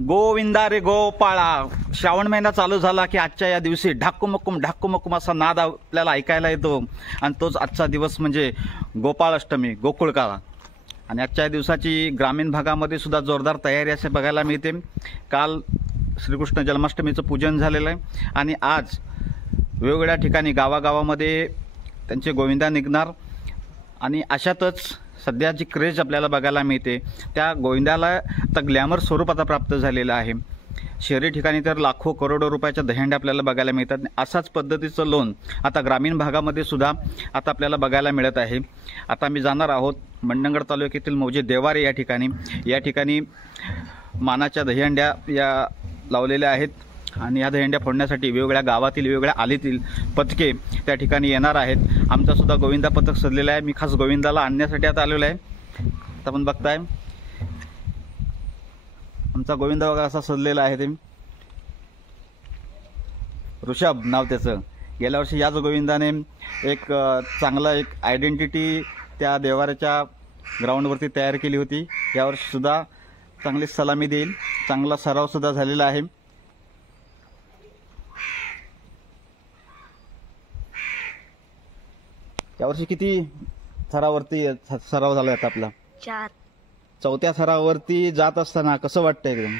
गोविंदा रे गोपाळा. श्रावण महिना चालू झाला की आजच्या या दिवशी ढाक्कुमक्कुम असा नाद आपल्याला ऐकायला येतो. आणि तोच आजचा दिवस म्हणजे गोपाळ अष्टमी, गोकुळकाळा. आणि आजच्या दिवसाची ग्रामीण भागामध्ये सुद्धा जोरदार तयारी असे बघायला मिळते. काल श्रीकृष्ण जन्माष्टमीचं पूजन झालेलं आहे आणि आज वेगवेगळ्या ठिकाणी गावागावामध्ये त्यांचे गोविंदा निघणार. आणि अशातच सध्या जी क्रेज आपल्याला बघायला मिळते त्या गोविंदाला आता ग्लॅमर स्वरूप आता प्राप्त झालेलं आहे. शहरी ठिकाणी तर लाखो करोडो रुपयाच्या दहीहंड्या आपल्याला बघायला मिळतात. असाच पद्धतीचं लोन आता ग्रामीण भागामध्ये सुद्धा आता आपल्याला बघायला मिळत आहे. आता आम्ही जाणार आहोत मंडणगड तालुक्यातील मौजे देवारे या ठिकाणी मानाच्या दहीहंड्या या लावलेल्या आहेत. आणि ह्या दहीहंड्या फोडण्यासाठी वेगवेगळ्या गावातील वेगवेगळ्या आलीतील पथके त्या ठिकाणी येणार आहेत. आमचा सुद्धा गोविंदा पथक सजलेला आहे. मी खास गोविंदाला आणण्यासाठी आता आलेलो आहे. आता आपण बघताय आमचा गोविंदा बघा असा सजलेला आहे. ते ऋषभ नाव त्याचं. गेल्या वर्षी याच गोविंदाने एक चांगला एक आयडेंटिटी त्या देवाऱ्याच्या ग्राउंडवरती तयार केली होती. यावर्षी सुद्धा चांगली सलामी देईल. चांगला सराव सुद्धा झालेला आहे. यावर्षी किती थरावरती सराव झाला आता आपला? 4. चौथ्या सरावरती जात असताना कसं वाटतं? एकदम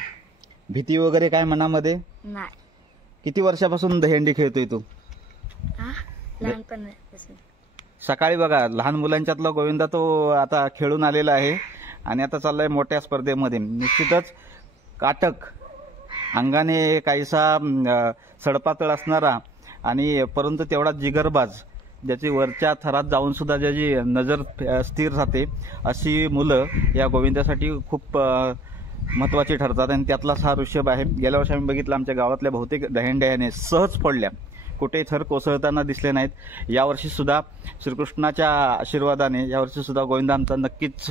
भीती वगैरे काय मनामध्ये नाही. किती वर्षापासून दहीहंडी खेळतोय तू? लहानपणापासून. सकाळी बघा लहान मुलांच्यातला गोविंदा तो आता खेळून आलेला आहे आणि आता चाललाय मोठ्या स्पर्धेमध्ये. निश्चितच काटक, अंगाने काहीसा सडपातळ असणारा आणि परंतु तेवढा जिगरबाज, ज्याची वरच्या थरात जाऊन सुद्धा ज्याची नजर स्थिर राहते, अशी मुलं या गोविंदासाठी खूप महत्त्वाची ठरतात. आणि त्यातलाच हा ऋषभ आहे. गेल्या वर्षी आम्ही बघितलं आमच्या गावातल्या बहुतेक दहीहंड्या याने सहज पडल्या, कुठेही थर कोसळताना दिसले नाहीत. यावर्षी सुद्धा श्रीकृष्णाच्या आशीर्वादाने यावर्षी सुद्धा गोविंदा आमचा नक्कीच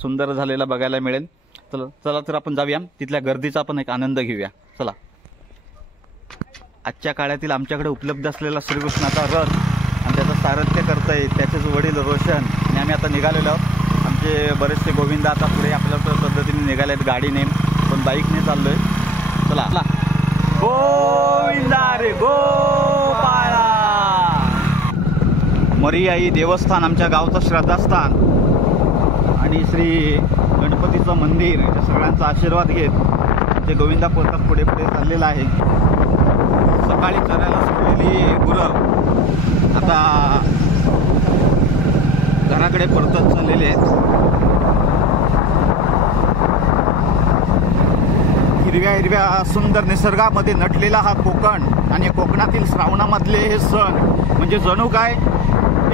सुंदर झालेला बघायला मिळेल. चला तर आपण जाऊया, तिथल्या गर्दीचा आपण एक आनंद घेऊया. चला. आजच्या काळातील आमच्याकडे उपलब्ध असलेला श्रीकृष्णाचा रथ आणि त्याचं सारथ्य करताय त्याचेच वडील रोशन आणि आम्ही आता निघालेलो आहोत. आमचे बरेचसे गोविंदा आता पुढे आपल्या पद्धतीने निघाले आहेत, गाडीने पण बाईकने चाललोय. चला. गोविंदा रे गोपाळा. मरियाई देवस्थान आमच्या गावचं श्रद्धास्थान आणि श्री गणपतीचं मंदिर, या सगळ्यांचा आशीर्वाद घेत जे गोविंदा पथक पुढे पुढे चाललेला आहे. सकाळी चरायला सोडलेली गुरं आता घराकडे परतत चाललेले आहेत. हिरव्या हिरव्या सुंदर निसर्गामध्ये नटलेला हा कोकण आणि कोकणातील श्रावणामधले हे सण म्हणजे जणू काय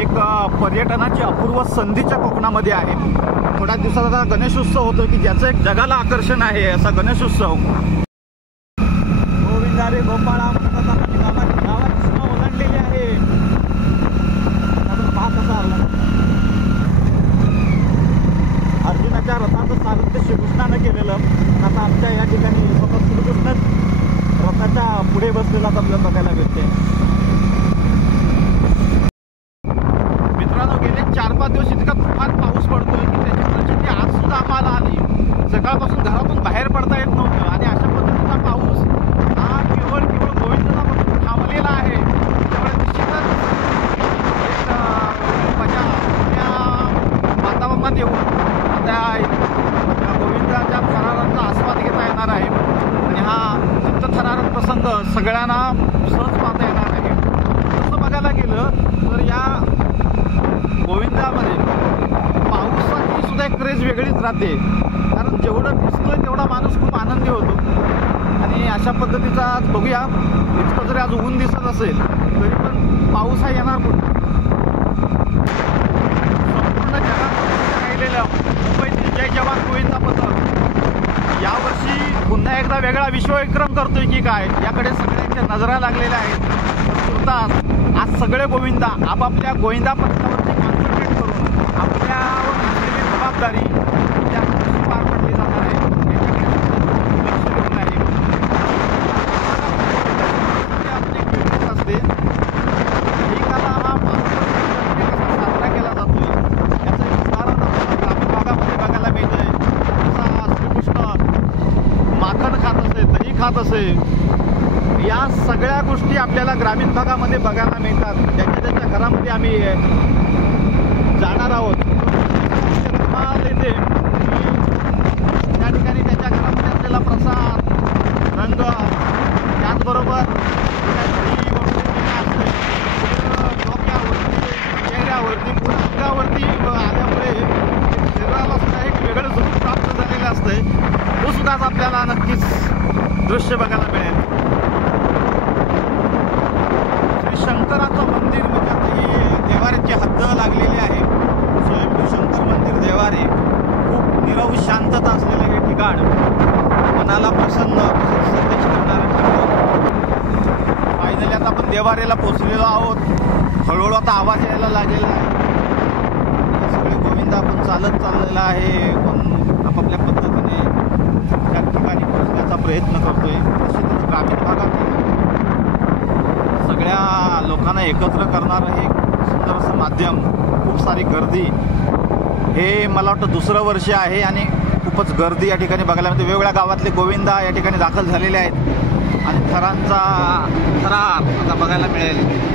एक पर्यटनाची अपूर्व संधीच्या कोकणामध्ये आहे. थोड्या दिवसात आता गणेशोत्सव होतो की ज्याचं एक जगाला आकर्षण आहे असा गणेशोत्सव. गोविंदा रे गोपाळा गावात सीमा ओलांडलेली आहे. अर्जुनाच्या रथाचं सारथ्य श्रीकृष्णानं केलेलं. आता आमच्या या ठिकाणी स्वतः श्रीकृष्णच रथाच्या पुढे बसलेला आपल्याला बघायला भेटते. मित्रांनो, गेले 4-5 दिवस इतका तुफान पाऊस पडतोय की त्याची परिस्थिती आज सुद्धा आम्हाला आली. सकाळपासून घरातून बाहेर पडता येत नव्हतं आणि अशा पद्धतीचा पाऊस हा केवळ गोविंदाला पासून थांबलेला आहे. त्यामुळे निश्चितच एक मजा त्या वातावरणात येऊन त्या गोविंदाच्या थरारांचा आस्वाद घेता येणार आहे आणि हा चित्तथरारक प्रसंग सगळ्यांना सहज पाहता येणार आहे. तसं बघायला गेलं तर या गोविंदामध्ये पावसाची सुद्धा एक क्रेज वेगळीच राहते. कारण जेवढं भिजतोय तेवढा माणूस खूप आनंदी होतो. आणि अशा पद्धतीचा बघूया, इतकं जरी आज ऊन दिसत असेल तरी पण पाऊस हा येणार कुठं. संपूर्ण जगात राहिलेलं मुंबईतील जय जवान गोविंदा पथक यावर्षी पुन्हा एकदा वेगळा विश्वविक्रम करतोय की काय याकडे सगळ्यांच्या नजरा लागलेल्या आहेत. तुर्तास आज सगळे गोविंदा आपापल्या गोविंदा पथकावरती कॉन्सन्ट्रेट करून आपल्यावर असलेली जबाबदारी त्या पार पडली जाणार आहे याच्याकडे लक्ष देऊन आहे. असते एकाला हा साजरा केला जातोय याचा विस्तार ग्रामीण भागामध्ये बघायला मिळतोय. जसा श्रीकृष्ण माखण खात असे, दही खात असे, या सगळ्या गोष्टी आपल्याला ग्रामीण भागामध्ये बघायला मिळतात. ज्यांच्या घरामध्ये आम्ही जाणार आहोत येते त्या ठिकाणी त्याच्या घरामध्ये असलेला प्रसाद, रंग, त्याचबरोबर डोक्यावरती, चेहऱ्यावरती, अंगावरती आल्यामुळे शरीराला सुद्धा एक वेगळं सुख प्राप्त झालेलं असतंय. तो सुद्धा आपल्याला नक्कीच दृश्य बघायला मिळेल. श्री शंकराचं मंदिर म्हणजे आता ही देवाऱ्याची हद्द लागलेली आहे. स्वयंभू शंकर मंदिर देवारे, खूप निरव शांतता असलेलं हे ठिकाण मनाला प्रसन्न संदेश करणारं ठरतं. फायनली आता आपण देवारेला पोहोचलेलो आहोत. हळूहळू आता आवाज यायला लागलेला आहे. सगळे गोविंद आपण चालत चाललेला आहे, पण आपापल्या पद्धतीने त्या ठिकाणी पोहोचण्याचा प्रयत्न करतोय. निश्चितच ग्रामीण भागातील सगळ्या लोकांना एकत्र करणारं हे सुंदर असं माध्यम, खूप सारी गर्दी. हे मला वाटतं दुसरं वर्ष आहे आणि खूपच गर्दी या ठिकाणी बघायला मिळते. वेगवेगळ्या गावातले गोविंदा या ठिकाणी दाखल झालेले आहेत आणि थरांचा थरार आता बघायला मिळेल.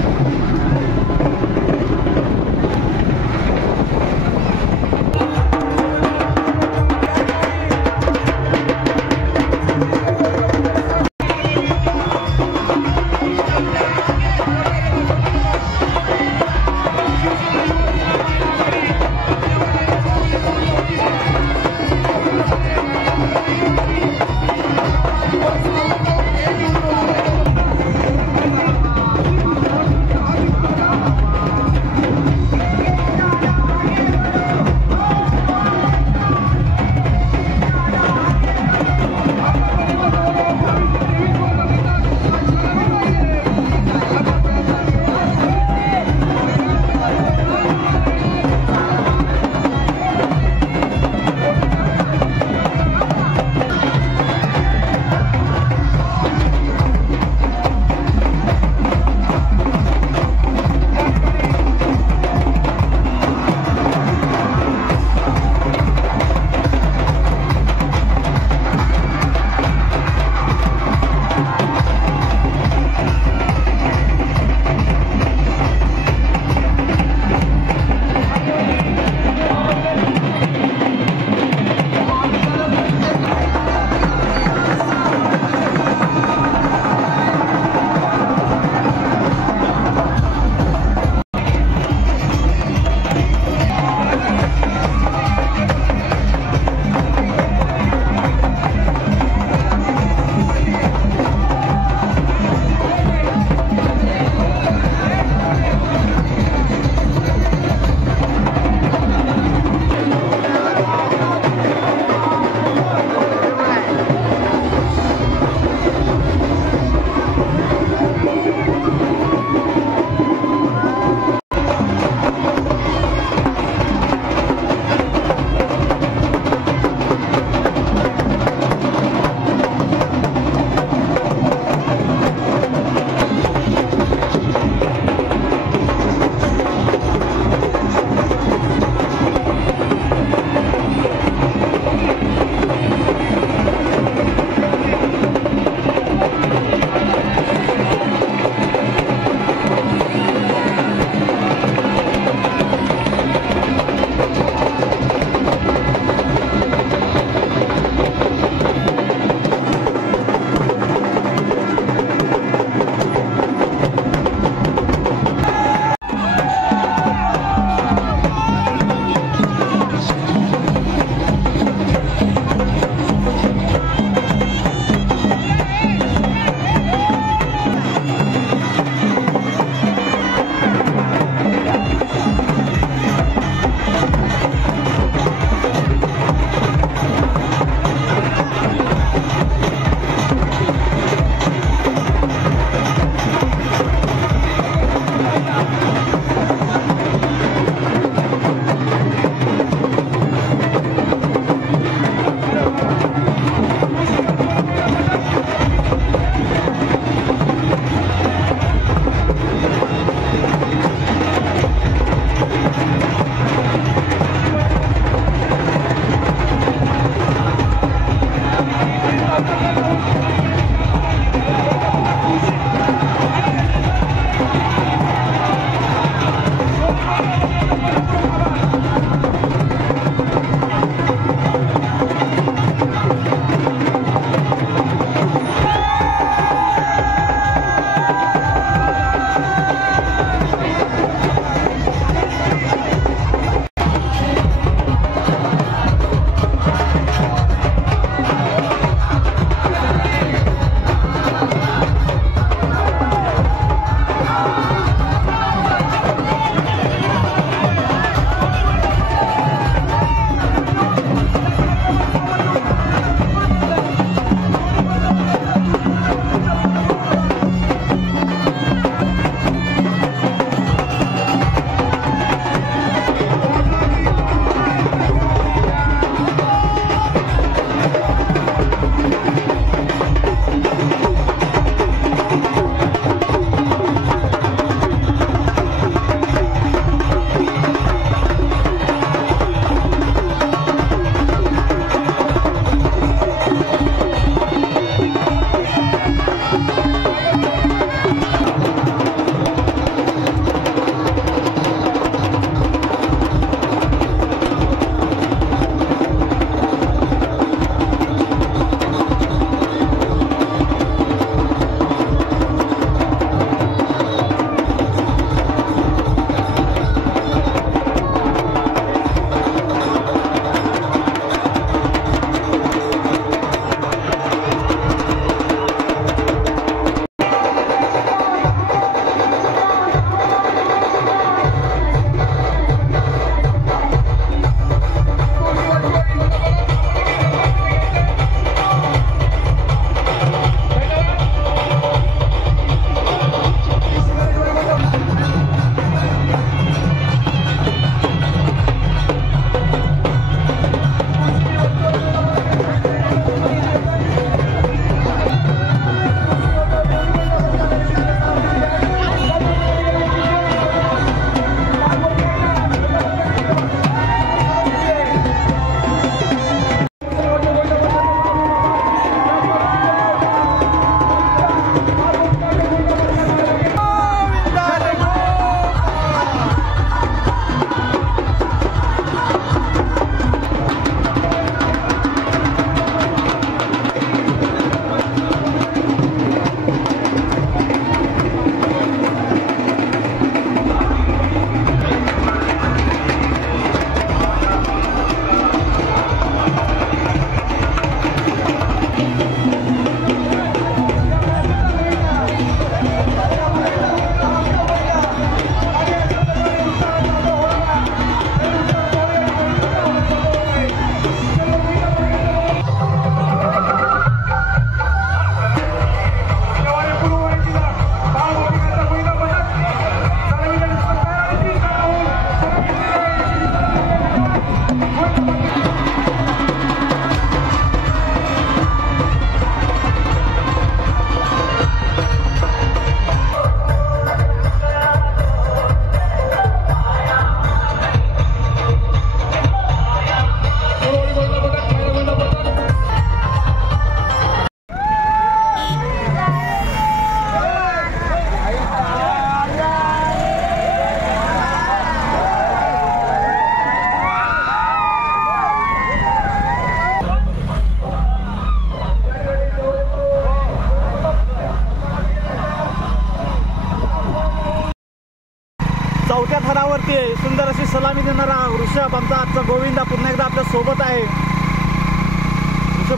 चौथ्या थरावरती आहे. सुंदर अशी सलामी देणारा ऋषभ आमचा आजचा गोविंदा पुन्हा एकदा आपल्या सोबत आहे.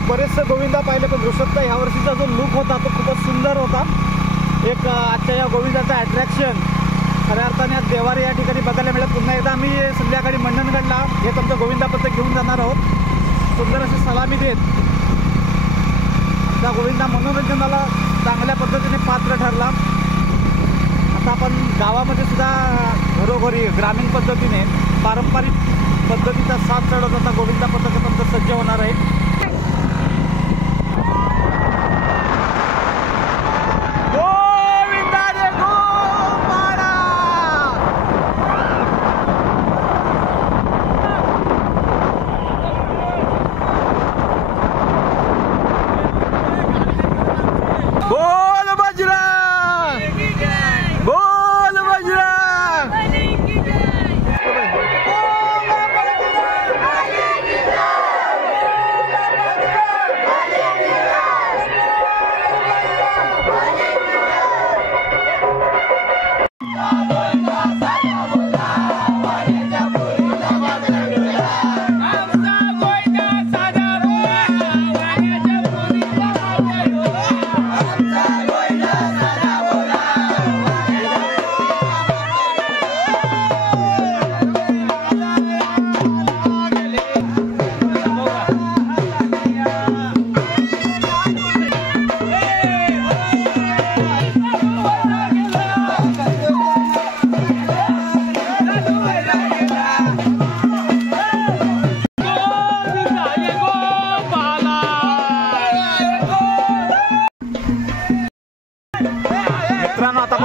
बरेचसे गोविंदा पाहिले पण ऋषभचा ह्या वर्षीचा जो लुक होता तो खूपच सुंदर होता. एक आजच्या या गोविंदाचा अट्रॅक्शन खऱ्या अर्थाने आज देवारी या ठिकाणी बघायला मिळेल. पुन्हा एकदा आम्ही संध्याकाळी मंडणगडला हे तुमचं गोविंदा पथक घेऊन जाणार आहोत. सुंदर अशी सलामी देत त्या गोविंदा मनोरंजनाला चांगल्या पद्धतीने पात्र ठरला. आता आपण गावामध्ये सुद्धा घरोघरी ग्रामीण पद्धतीने पारंपरिक पद्धतीचा साथ चढवत आता गोविंदा पथक आमचं सज्ज होणार आहे.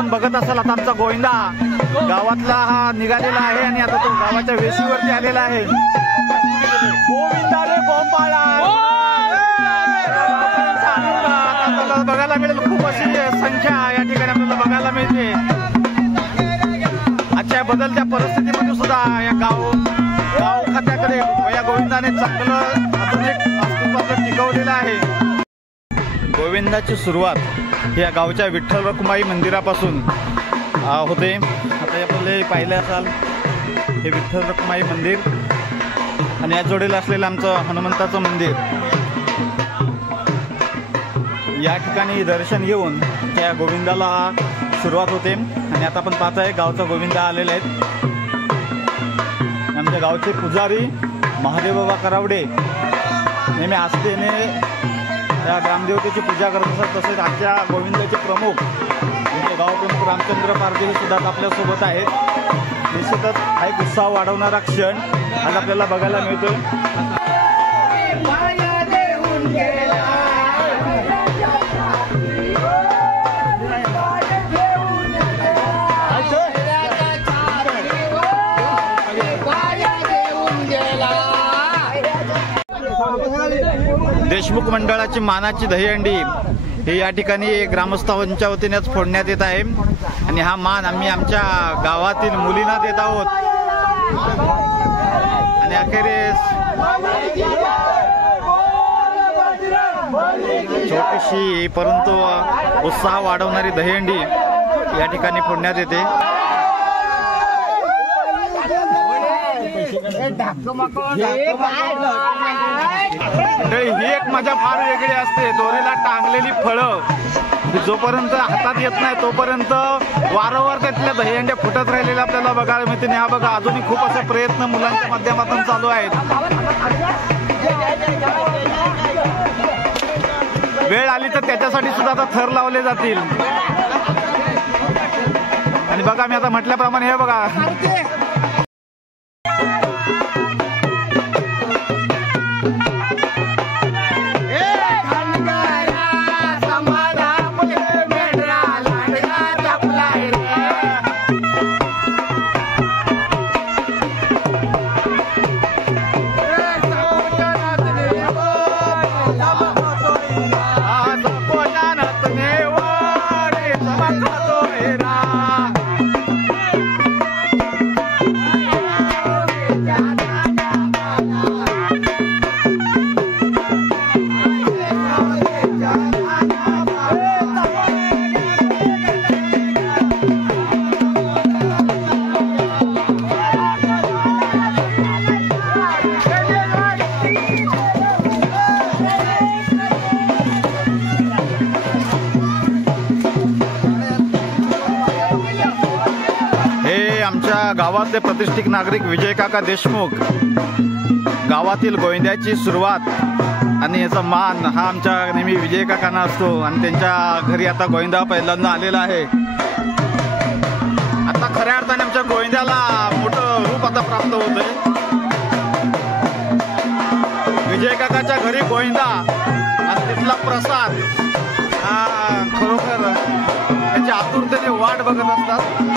आपण बघत असाल आता आमचा गोविंदा गावातला हा निघालेला आहे आणि आता तो गावाच्या वेशीवरती आलेला आहे. गोविंदा रे गोपाळा आपल्याला बघायला मिळेल. खूप अशी संख्या या ठिकाणी आपल्याला बघायला मिळते. आजच्या बदलत्या परिस्थितीमध्ये सुद्धा या गाव खात्याकडे या गोविंदाने चांगलं आधुनिक अस्तित्व टिकवलेलं आहे. गोविंदाची सुरुवात या गावच्या विठ्ठल रखुमाई मंदिरापासून होते. आता आपल्याला पाहिलं असाल हे विठ्ठल रखुमाई मंदिर आणि या जोडीला असलेलं आमचं हनुमंताचं मंदिर. या ठिकाणी दर्शन घेऊन त्या गोविंदाला सुरुवात होते आणि आता आपण पाहतोय गावचा गोविंदा आलेला आहेत. आमच्या गावचे पुजारी महादेव बाबा करावडे नेहमी आस्थेने या ग्रामदेवतेची पूजा करत असतात. तसेच आजच्या गोविंदाचे प्रमुख म्हणजे गाव प्रमुख रामचंद्र पारधी सुद्धा आपल्यासोबत आहेत. निश्चितच हा एक उत्साह वाढवणारा क्षण आज आपल्याला बघायला मिळतोय. देशमुख मंडळाची मानाची दहीहंडी ही या ठिकाणी ग्रामस्थांच्या वतीनेच फोडण्यात येत आहे आणि हा मान आम्ही आमच्या गावातील मुलींना देत आहोत. आणि अखेरीस छोटीशी परंतु उत्साह वाढवणारी दहीहंडी या ठिकाणी फोडण्यात येते. ही एक मजा फार वेगळी असते. दोरीला टांगलेली फळं जोपर्यंत हातात येत नाही तोपर्यंत वारंवार त्यातल्या दहीहंड्या फुटत राहिलेल्या आपल्याला बघायला मिळते. हा बघा अजूनही खूप असे प्रयत्न मुलांच्या माध्यमातून चालू आहेत. वेळ आली तर त्याच्यासाठी सुद्धा आता थर लावले जातील. आणि बघा मी आता म्हटल्याप्रमाणे हे बघा गावातले प्रतिष्ठित नागरिक विजय काका देशमुख गावातील गोविंद्याची सुरुवात आणि याचा मान हा आमच्या नेहमी विजय काकांना असतो आणि त्यांच्या घरी आता गोविंदा पहिल्यांदा आलेला आहे. आता खऱ्या अर्थाने आमच्या गोविंद्याला मोठं रूप आता प्राप्त होतंय. विजय काकाच्या घरी गोविंदा आणि तिथला प्रसाद हा खरोखर त्याची आतुरतेने वाट बघत असतात.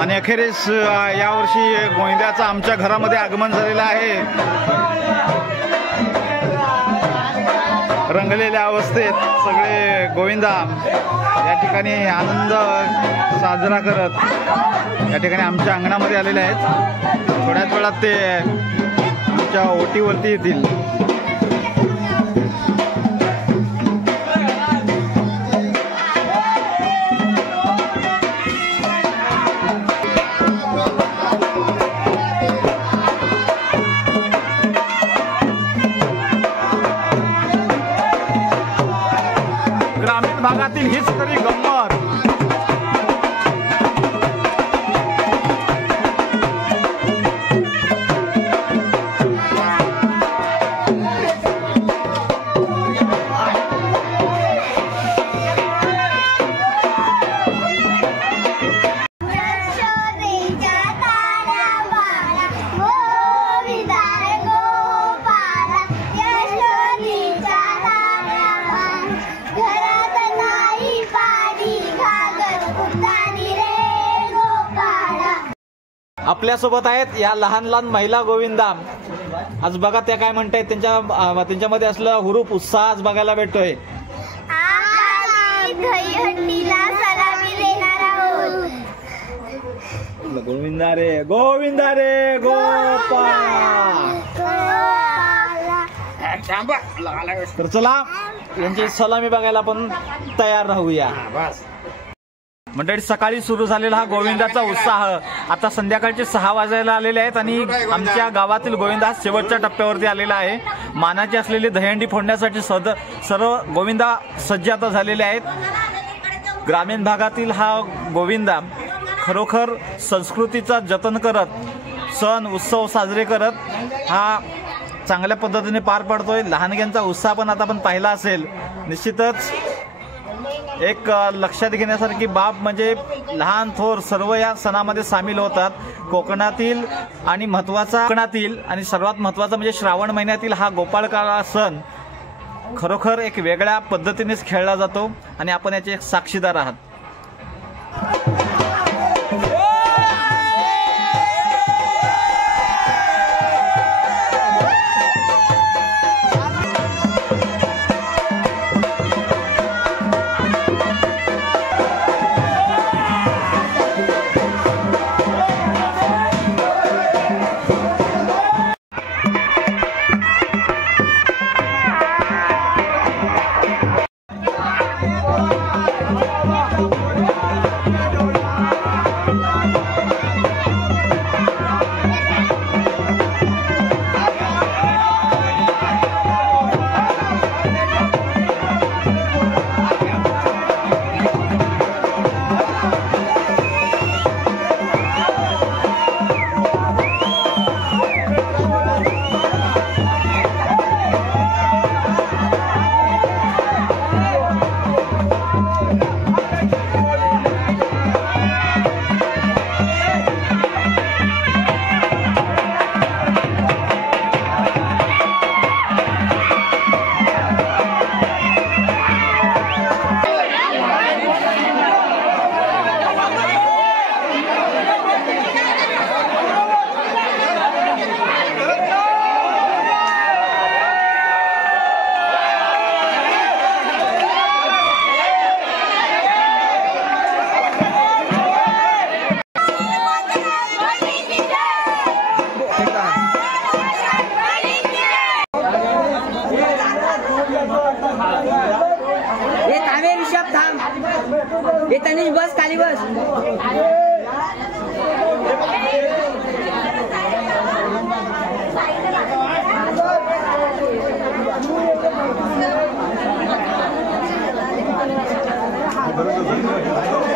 आणि अखेरीस यावर्षी गोविंद्याचं आमच्या घरामध्ये आगमन झालेलं आहे। रंगलेल्या अवस्थेत सगळे गोविंदा या ठिकाणी आनंद साजरा करत या ठिकाणी आमच्या अंगणामध्ये आलेले आहेत। थोड्याच वेळात ते आमच्या ओटीवरती येतील। ग्रामीण भागातील हीच खरी गंमत। आपल्यासोबत आहेत या लहान लहान महिला गोविंदा। आज बघा त्या काय म्हणतायत, त्यांच्यामध्ये असलं हुरूप उत्साह आज बघायला भेटतोय। गोविंदा रे गोविंदा रे गोपाळ। तर चला यांची सलामी बघायला आपण तयार राहूया। मंडळी, सकाळी सुरू झालेला हा गोविंदाचा उत्साह आता संध्याकाळचे 6 वाजायला आलेले आहेत आणि आमच्या गावातील गोविंदा शेवटच्या टप्प्यावरती आलेला आहे। मानाची असलेली दहीहंडी फोडण्यासाठी सर्व गोविंदा सज्ज आता झालेले आहेत। ग्रामीण भागातील हा गोविंदा खरोखर संस्कृतीचा जतन करत, सण उत्सव साजरे करत हा चांगल्या पद्धतीने पार पडतोय। लहानग्यांचा उत्साह पण आता आपण पाहिला असेल। निश्चितच एक लक्षात घेण्यासारखी बाब म्हणजे लहान थोर सर्व या सणामध्ये सामील होतात। कोकणातील आणि सर्वात महत्त्वाचा म्हणजे श्रावण महिन्यातील हा गोपाळकाळा सण खरोखर एक वेगळ्या पद्धतीनेच खेळला जातो आणि आपण याचे एक साक्षीदार आहात। हे तनिष बस खाली बस. बरोबर